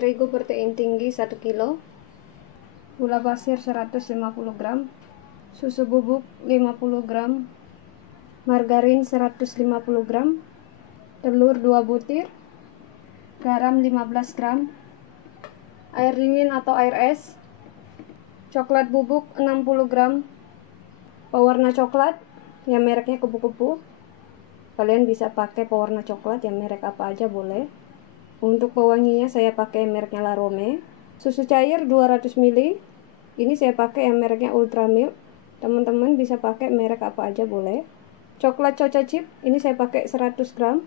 terigu protein tinggi 1 kg, gula pasir 150 gram, susu bubuk 50 gram, margarin 150 gram, telur 2 butir, garam 15 gram, air dingin atau air es, coklat bubuk 60 gram, pewarna coklat yang mereknya kupu-kupu. Kalian bisa pakai pewarna coklat yang merek apa aja boleh. Untuk pewanginya saya pakai mereknya La Rome. Susu cair 200 ml. Ini saya pakai yang mereknya Ultra Milk. Teman-teman bisa pakai merek apa aja boleh. Coklat Choco Chip ini saya pakai 100 gram.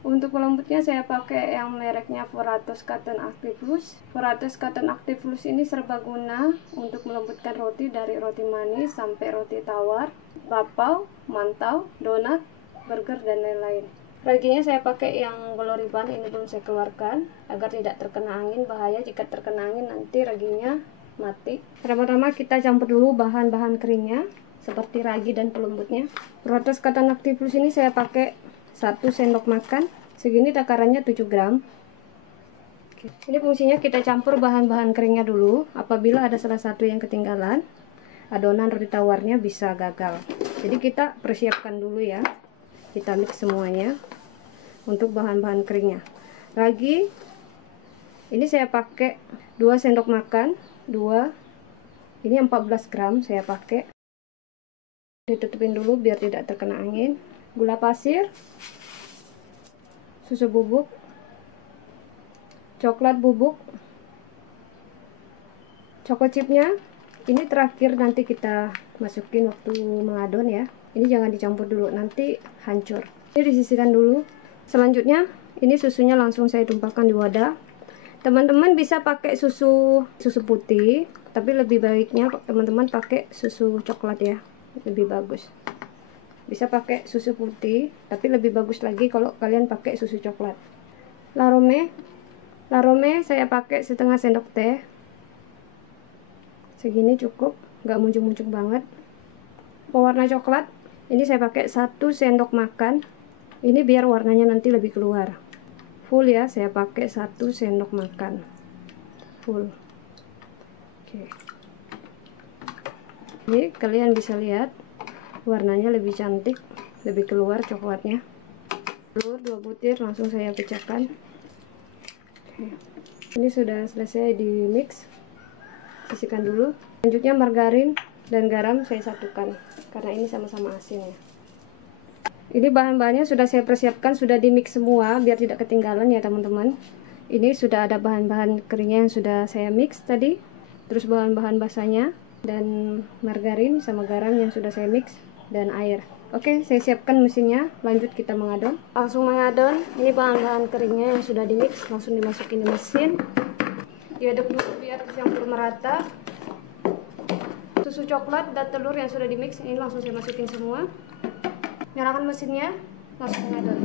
Untuk pelembutnya saya pakai yang mereknya Foratos Cotton Active Plus. Foratos Cotton Active Plus ini serbaguna untuk melembutkan roti, dari roti manis sampai roti tawar, bapau, mantau, donat, burger, dan lain-lain. Raginya saya pakai yang Glory Band, ini belum saya keluarkan agar tidak terkena angin. Bahaya jika terkena angin, nanti raginya mati. Pertama-tama kita campur dulu bahan-bahan keringnya seperti ragi dan pelembutnya. Foratos Cotton Active Plus ini saya pakai 1 sendok makan, segini takarannya 7 gram. Ini fungsinya kita campur bahan-bahan keringnya dulu. Apabila ada salah satu yang ketinggalan, adonan roti tawarnya bisa gagal. Jadi kita persiapkan dulu ya. Kita mix semuanya untuk bahan-bahan keringnya. Ragi ini saya pakai 2 sendok makan, 2. Ini 14 gram saya pakai. Ditutupin dulu biar tidak terkena angin. Gula pasir, susu bubuk, coklat bubuk, choco chipnya ini terakhir nanti kita masukin waktu mengadon ya. Ini jangan dicampur dulu, nanti hancur. Ini disisihkan dulu. Selanjutnya ini susunya langsung saya tumpahkan di wadah. Teman-teman bisa pakai susu putih, tapi lebih baiknya teman-teman pakai susu coklat ya, lebih bagus. Bisa pakai susu putih, tapi lebih bagus lagi kalau kalian pakai susu coklat. La Rome saya pakai setengah sendok teh. Segini cukup, nggak muncul-muncul banget. Pewarna coklat ini saya pakai 1 sendok makan. Ini biar warnanya nanti lebih keluar. Full ya, saya pakai 1 sendok makan full. Oke. Ini kalian bisa lihat warnanya lebih cantik, lebih keluar coklatnya. Telur 2 butir langsung saya pecahkan. Oke. Ini sudah selesai di mix. Sisihkan dulu. Selanjutnya margarin dan garam saya satukan karena ini sama-sama asin ya. Ini bahan-bahannya sudah saya persiapkan, sudah di mix semua biar tidak ketinggalan ya teman-teman. Ini sudah ada bahan-bahan keringnya yang sudah saya mix tadi, terus bahan-bahan basahnya dan margarin sama garam yang sudah saya mix dan air. Oke, saya siapkan mesinnya, lanjut kita mengadon. Langsung mengadon. Ini bahan-bahan keringnya yang sudah di mix, langsung dimasukin di mesin. Diaduk dulu biar campur merata. Susu coklat dan telur yang sudah di mix ini langsung saya masukin semua. Nyalakan mesinnya, langsung mengadon.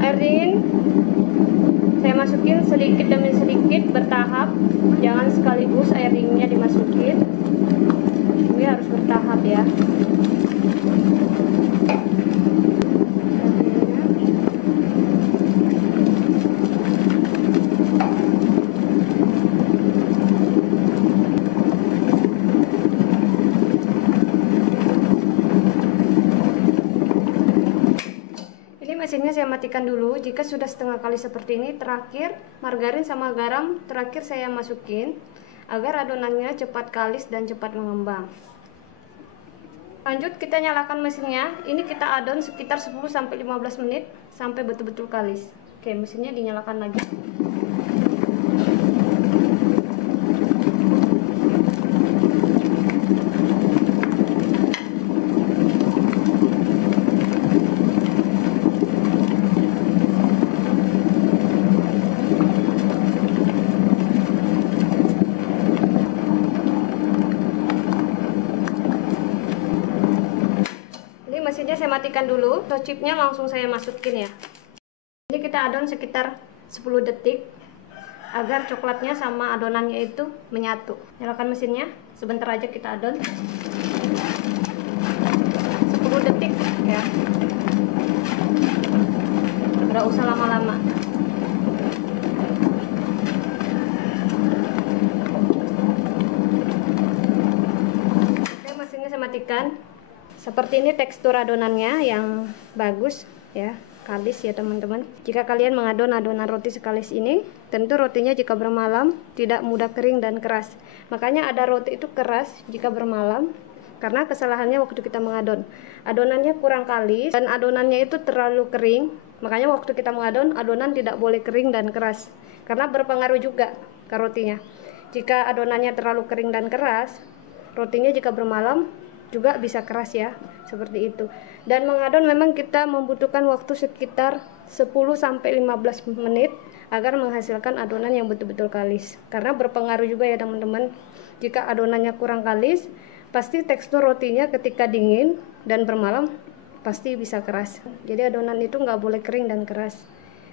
Air dingin saya masukin sedikit demi sedikit bertahap, jangan sekaligus air dinginnya dimasukin. Ini harus bertahap ya. Mesinnya saya matikan dulu. Jika sudah setengah kali seperti ini, terakhir margarin sama garam terakhir saya masukin agar adonannya cepat kalis dan cepat mengembang. Lanjut kita nyalakan mesinnya. Ini kita adon sekitar 10-15 menit sampai betul-betul kalis. Oke, mesinnya dinyalakan lagi. Mesinnya saya matikan dulu, chipnya langsung saya masukin ya. Ini kita adon sekitar 10 detik agar coklatnya sama adonannya itu menyatu. Nyalakan mesinnya, sebentar aja kita adon. 10 detik ya. Nggak usah lama-lama. Oke, mesinnya saya matikan. Seperti ini tekstur adonannya yang bagus ya, kalis ya teman-teman. Jika kalian mengadon adonan roti sekalis ini, tentu rotinya jika bermalam tidak mudah kering dan keras. Makanya ada roti itu keras jika bermalam, karena kesalahannya waktu kita mengadon. Adonannya kurang kalis dan adonannya itu terlalu kering. Makanya waktu kita mengadon, adonan tidak boleh kering dan keras, karena berpengaruh juga ke rotinya. Jika adonannya terlalu kering dan keras, rotinya jika bermalam juga bisa keras ya, seperti itu. Dan mengadon memang kita membutuhkan waktu sekitar 10-15 menit agar menghasilkan adonan yang betul-betul kalis, karena berpengaruh juga ya teman-teman. Jika adonannya kurang kalis, pasti tekstur rotinya ketika dingin dan bermalam pasti bisa keras. Jadi adonan itu nggak boleh kering dan keras.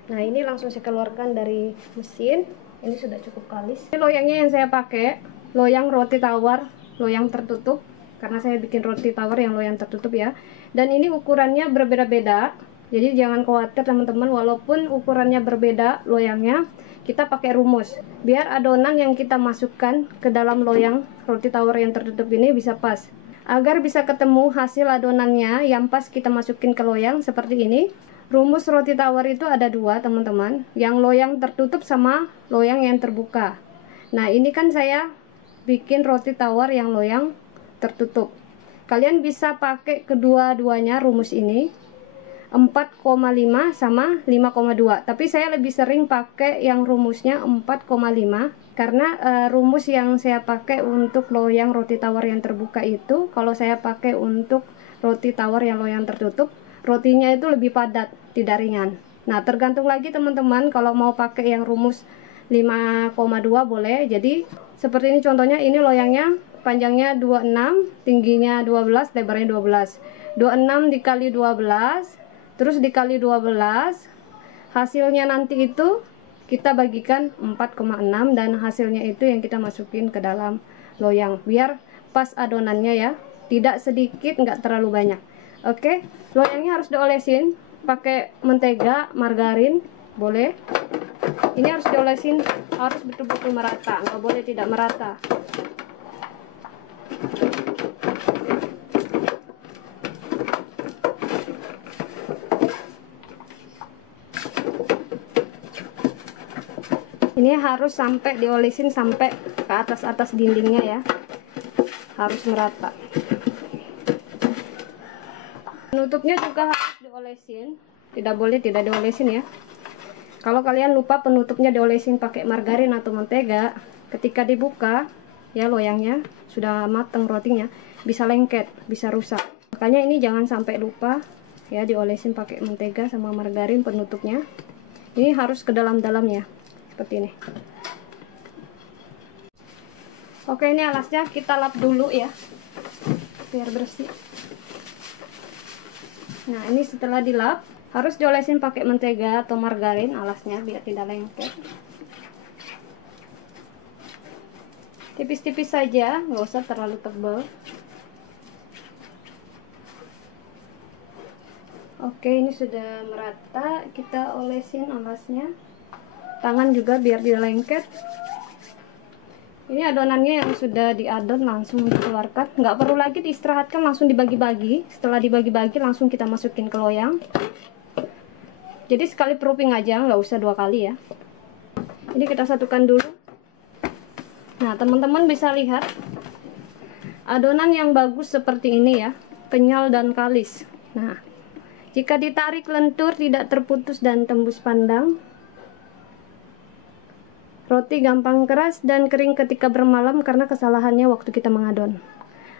Nah, ini langsung saya keluarkan dari mesin. Ini sudah cukup kalis. Ini loyangnya yang saya pakai, loyang roti tawar, loyang tertutup, karena saya bikin roti tawar yang loyang tertutup ya. Dan ini ukurannya berbeda-beda, jadi jangan khawatir teman-teman, walaupun ukurannya berbeda loyangnya, kita pakai rumus biar adonan yang kita masukkan ke dalam loyang roti tawar yang tertutup ini bisa pas. Agar bisa ketemu hasil adonannya yang pas kita masukin ke loyang seperti ini. Rumus roti tawar itu ada dua teman-teman, yang loyang tertutup sama loyang yang terbuka. Nah, ini kan saya bikin roti tawar yang loyang tertutup. Kalian bisa pakai kedua-duanya rumus ini, 4,5 sama 5,2. Tapi saya lebih sering pakai yang rumusnya 4,5 karena rumus yang saya pakai untuk loyang roti tawar yang terbuka itu, kalau saya pakai untuk roti tawar yang loyang tertutup, rotinya itu lebih padat, tidak ringan. Nah, tergantung lagi teman-teman, kalau mau pakai yang rumus 5,2 boleh. Jadi seperti ini contohnya, ini loyangnya panjangnya 26, tingginya 12, lebarnya 12. 26 dikali 12, terus dikali 12, hasilnya nanti itu kita bagikan 4,6, dan hasilnya itu yang kita masukin ke dalam loyang biar pas adonannya ya, tidak sedikit, nggak terlalu banyak. Oke, loyangnya harus diolesin pakai mentega, margarin boleh. Ini harus diolesin, harus betul-betul merata, nggak boleh tidak merata. Ini harus sampai diolesin sampai ke atas dindingnya ya, harus merata. Penutupnya juga harus diolesin, tidak boleh tidak diolesin ya. Kalau kalian lupa penutupnya diolesin pakai margarin atau mentega, ketika dibuka ya loyangnya sudah matang rotinya, bisa lengket, bisa rusak. Makanya ini jangan sampai lupa ya, diolesin pakai mentega sama margarin penutupnya. Ini harus ke dalam-dalamnya seperti ini. Oke, ini alasnya kita lap dulu ya biar bersih. Nah, ini setelah dilap harus diolesin pakai mentega atau margarin alasnya biar tidak lengket. Tipis-tipis saja, nggak usah terlalu tebal. Oke, ini sudah merata, kita olesin alasnya. Tangan juga biar tidak lengket. Ini adonannya yang sudah diadon langsung dikeluarkan, nggak perlu lagi diistirahatkan, langsung dibagi-bagi. Setelah dibagi-bagi langsung kita masukin ke loyang. Jadi sekali proofing aja, nggak usah 2 kali ya. Ini kita satukan dulu. Nah, teman-teman bisa lihat adonan yang bagus seperti ini ya, kenyal dan kalis. Nah, jika ditarik lentur tidak terputus dan tembus pandang. Roti gampang keras dan kering ketika bermalam karena kesalahannya waktu kita mengadon.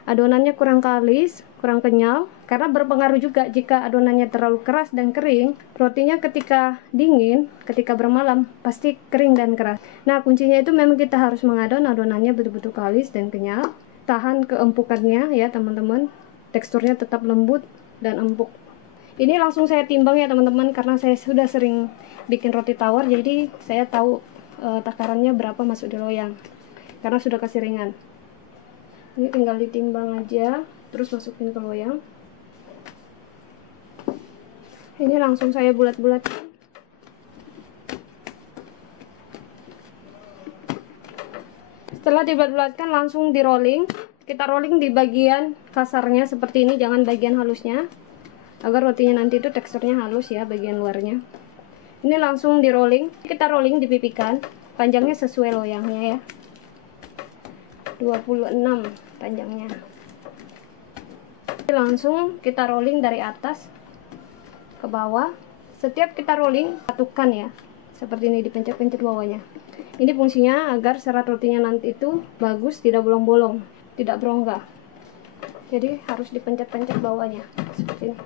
Adonannya kurang kalis, kurang kenyal, karena berpengaruh juga jika adonannya terlalu keras dan kering, rotinya ketika dingin, ketika bermalam, pasti kering dan keras. Nah, kuncinya itu memang kita harus mengadon adonannya betul-betul kalis dan kenyal, tahan keempukannya ya teman-teman, teksturnya tetap lembut dan empuk. Ini langsung saya timbang ya teman-teman, karena saya sudah sering bikin roti tawar, jadi saya tahu takarannya berapa masuk di loyang, karena sudah kasih ringan. Ini tinggal ditimbang aja, terus masukin ke loyang. Ini langsung saya bulat-bulat. Setelah dibulat-bulatkan langsung di rolling. Kita rolling di bagian kasarnya seperti ini, jangan bagian halusnya, agar rotinya nanti itu teksturnya halus ya bagian luarnya. Ini langsung di rolling. Kita rolling dipipikan, panjangnya sesuai loyangnya ya, 26 panjangnya. Langsung kita rolling dari atas ke bawah. Setiap kita rolling satukan ya, seperti ini, dipencet-pencet bawahnya. Ini fungsinya agar serat rotinya nanti itu bagus, tidak bolong-bolong, tidak berongga. Jadi harus dipencet-pencet bawahnya seperti ini.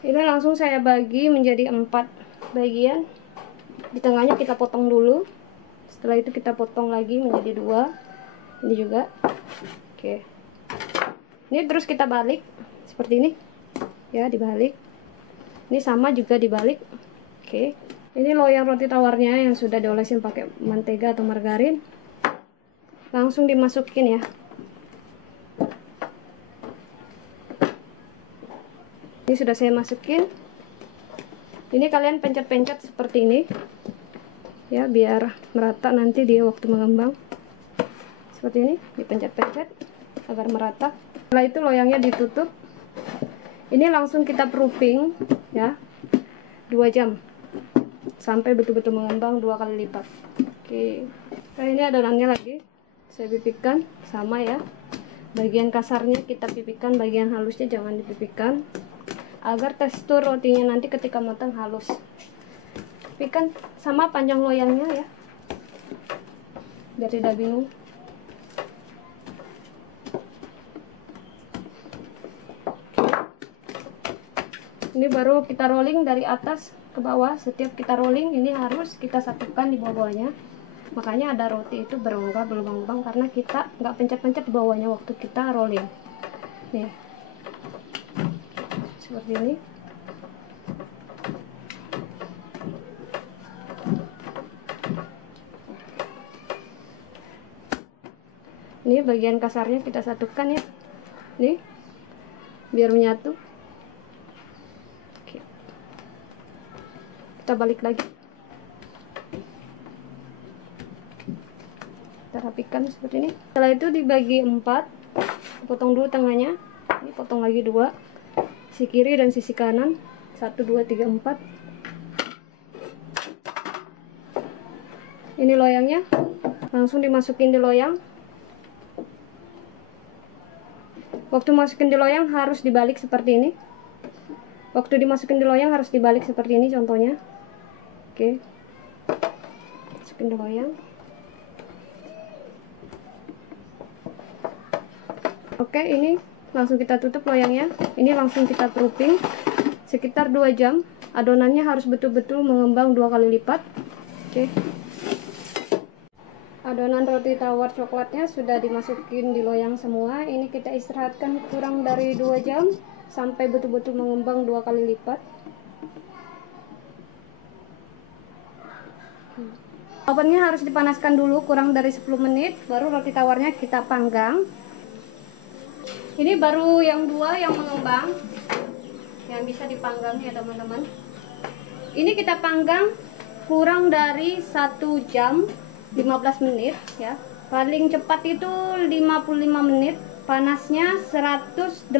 Ini langsung saya bagi menjadi 4 bagian. Di tengahnya kita potong dulu. Setelah itu kita potong lagi menjadi 2. Ini juga. Oke. Ini terus kita balik seperti ini. Ya, dibalik. Ini sama juga dibalik. Oke. Ini loyang roti tawarnya yang sudah diolesin pakai mentega atau margarin. Langsung dimasukin ya. Ini sudah saya masukin. Ini kalian pencet-pencet seperti ini ya, biar merata nanti dia waktu mengembang. Seperti ini, dipencet-pencet agar merata. Setelah itu loyangnya ditutup. Ini langsung kita proofing ya, 2 jam sampai betul-betul mengembang 2 kali lipat. Oke. Nah, ini adonannya lagi saya pipihkan sama ya. Bagian kasarnya kita pipihkan, bagian halusnya jangan dipipihkan, agar tekstur rotinya nanti ketika matang halus. Pipihkan sama panjang loyangnya ya, biar tidak bingung. Ini baru kita rolling dari atas ke bawah. Setiap kita rolling ini harus kita satukan di bawahnya. Makanya ada roti itu berongga, berlubang-lubang, karena kita nggak pencet-pencet di bawahnya waktu kita rolling. Nih, seperti ini. Ini bagian kasarnya kita satukan ya. Nih, biar menyatu. Oke. Kita balik lagi. Kita rapikan seperti ini. Setelah itu dibagi 4, potong dulu tengahnya. Ini potong lagi 2, sisi kiri dan sisi kanan. 1, 2, 3, 4. Ini loyangnya, langsung dimasukin di loyang. Waktu masukin di loyang harus dibalik seperti ini. Waktu dimasukin di loyang harus dibalik seperti ini contohnya. Oke, masukin di loyang. Oke, ini langsung kita tutup loyangnya. Ini langsung kita proofing sekitar 2 jam. Adonannya harus betul-betul mengembang 2 kali lipat. Oke. Adonan roti tawar coklatnya sudah dimasukin di loyang semua. Ini kita istirahatkan kurang dari 2 jam sampai betul-betul mengembang 2 kali lipat. Ovennya harus dipanaskan dulu kurang dari 10 menit, baru roti tawarnya kita panggang. Ini baru yang 2 yang mengembang, yang bisa dipanggang ya teman-teman. Ini kita panggang kurang dari 1 jam 15 menit ya. Paling cepat itu 55 menit. Panasnya 180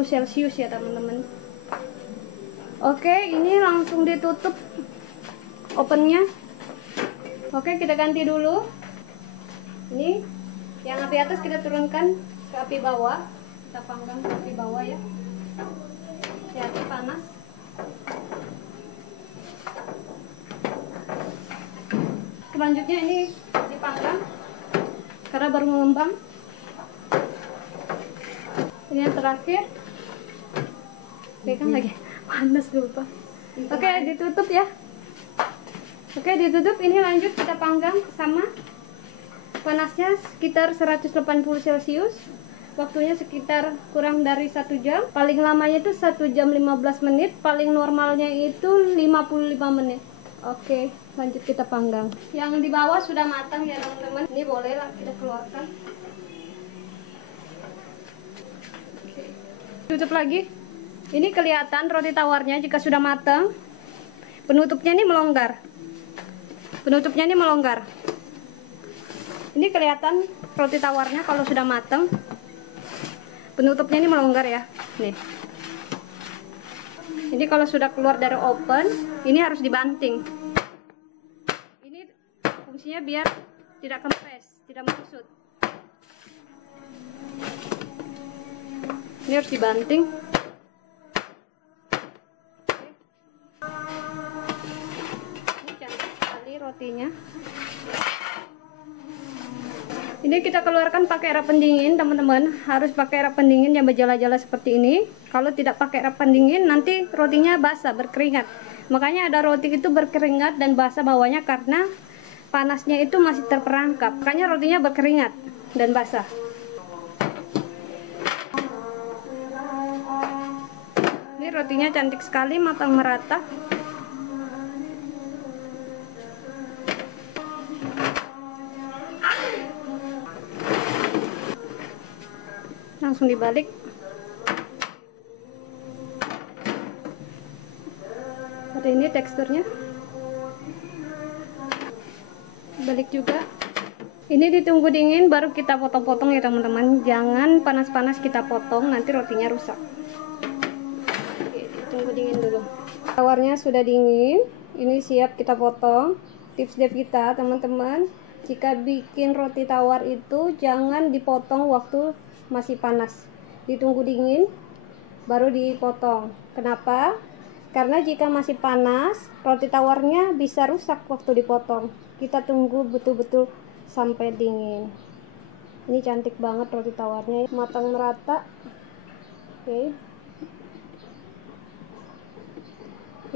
celcius ya teman-teman. Oke, ini langsung ditutup ovennya. Oke, kita ganti dulu. Ini yang api atas kita turunkan ke api bawah. Kita panggang ke api bawah ya. Hati-hati panas. Selanjutnya ini dipanggang karena baru mengembang. Ini yang terakhir. Pegang lagi, panas lupa. Oke, ditutup ya. Oke, ditutup. Ini lanjut kita panggang sama. Panasnya sekitar 180 celcius. Waktunya sekitar kurang dari 1 jam. Paling lamanya itu 1 jam 15 menit. Paling normalnya itu 55 menit. Oke, lanjut kita panggang. Yang di bawah sudah matang ya teman-teman. Ini bolehlah kita keluarkan. Oke. Tutup lagi. Ini kelihatan roti tawarnya jika sudah matang. Penutupnya ini melonggar. Penutupnya ini melonggar. Ini kelihatan roti tawarnya kalau sudah matang. Penutupnya ini melonggar ya. Nih. Ini kalau sudah keluar dari oven, ini harus dibanting. Ini fungsinya biar tidak kempes, tidak menusut. Ini harus dibanting. Ini cantik sekali rotinya. Ini kita keluarkan pakai air pendingin, teman-teman. Harus pakai air pendingin yang berjala-jala seperti ini. Kalau tidak pakai air pendingin, nanti rotinya basah, berkeringat. Makanya ada roti itu berkeringat dan basah bawahnya karena panasnya itu masih terperangkap. Makanya rotinya berkeringat dan basah. Ini rotinya cantik sekali, matang merata. Langsung dibalik. Seperti ini teksturnya. Balik juga. Ini ditunggu dingin baru kita potong-potong ya teman-teman. Jangan panas-panas kita potong, nanti rotinya rusak. Oke, ditunggu dingin dulu. Tawarnya sudah dingin. Ini siap kita potong. Tips-tips kita teman-teman, jika bikin roti tawar itu jangan dipotong waktu masih panas, ditunggu dingin baru dipotong. Kenapa? Karena jika masih panas, roti tawarnya bisa rusak waktu dipotong. Kita tunggu betul-betul sampai dingin. Ini cantik banget roti tawarnya, matang merata. Oke,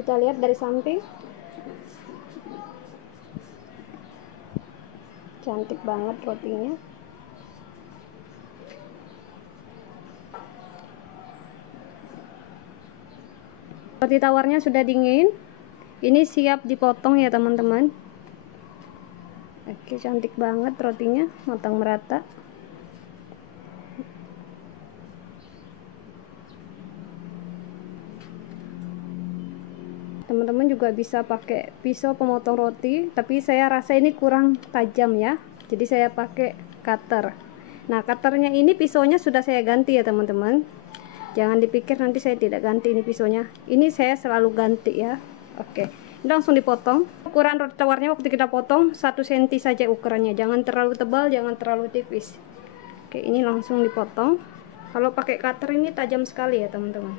kita lihat dari samping. Cantik banget rotinya. Roti tawarnya sudah dingin. Ini siap dipotong ya teman-teman. Oke, cantik banget rotinya, matang merata. Teman-teman juga bisa pakai pisau pemotong roti, tapi saya rasa ini kurang tajam ya. Jadi saya pakai cutter. Nah, cutternya ini pisaunya sudah saya ganti ya teman-teman. Jangan dipikir nanti saya tidak ganti ini pisaunya. Ini saya selalu ganti ya. Oke, ini langsung dipotong. Ukuran roti tawarnya waktu kita potong 1 cm saja ukurannya. Jangan terlalu tebal, jangan terlalu tipis. Oke, ini langsung dipotong. Kalau pakai cutter ini tajam sekali ya teman-teman.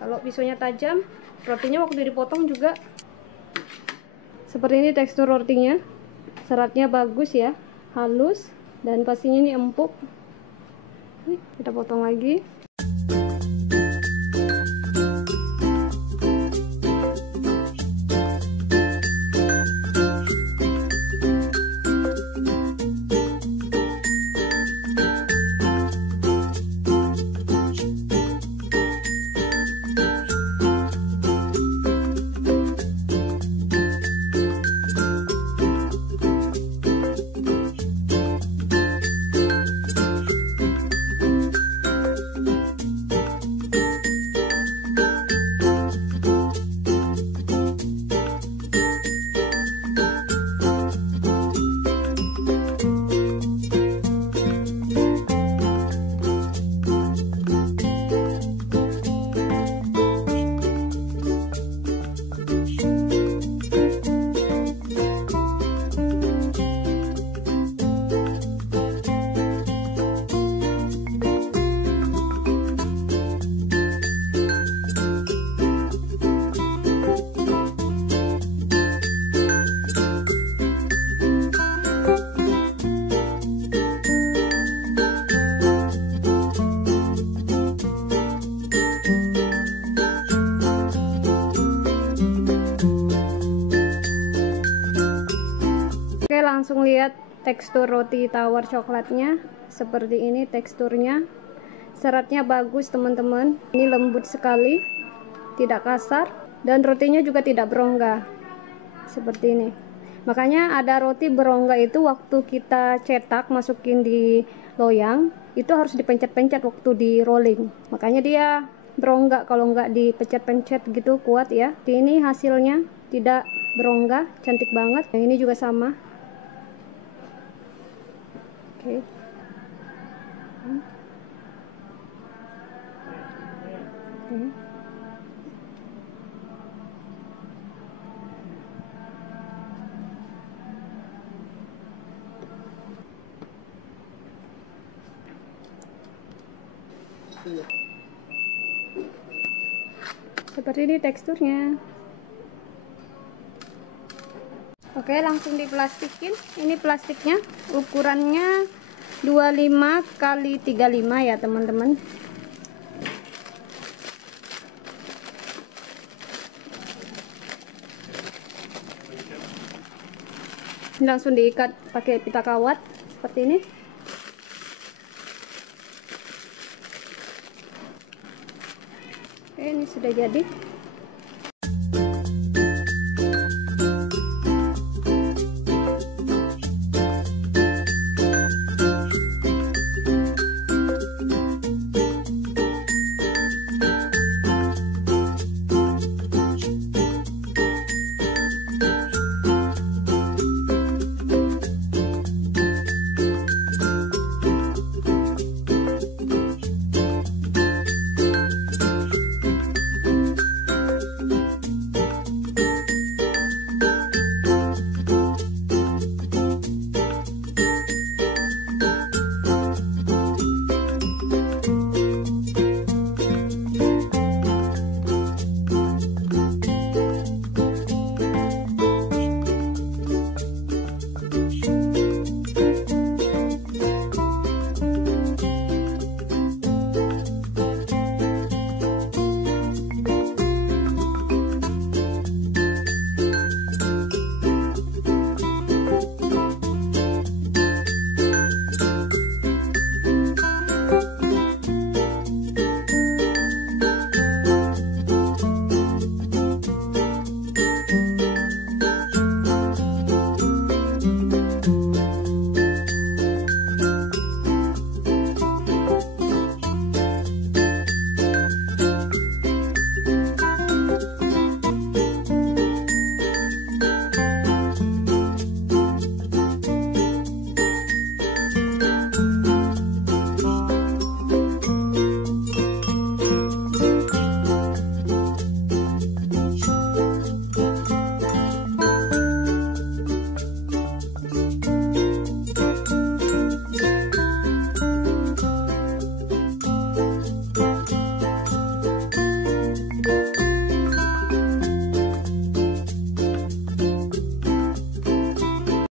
Kalau pisaunya tajam, rotinya waktu dipotong juga seperti ini tekstur rotinya. Seratnya bagus ya, halus, dan pastinya ini empuk. Kita potong lagi. Langsung lihat tekstur roti tawar coklatnya. Seperti ini teksturnya. Seratnya bagus teman-teman. Ini lembut sekali, tidak kasar, dan rotinya juga tidak berongga. Seperti ini. Makanya ada roti berongga itu waktu kita cetak, masukin di loyang, itu harus dipencet-pencet waktu di rolling. Makanya dia berongga kalau nggak dipencet-pencet gitu kuat ya. Ini hasilnya tidak berongga, cantik banget. Yang ini juga sama. Oke. Oke. Seperti ini teksturnya. Oke, langsung diplastikin. Ini plastiknya, ukurannya 25 kali 35 ya teman-teman. Langsung diikat pakai pita kawat seperti ini. Oke, ini sudah jadi.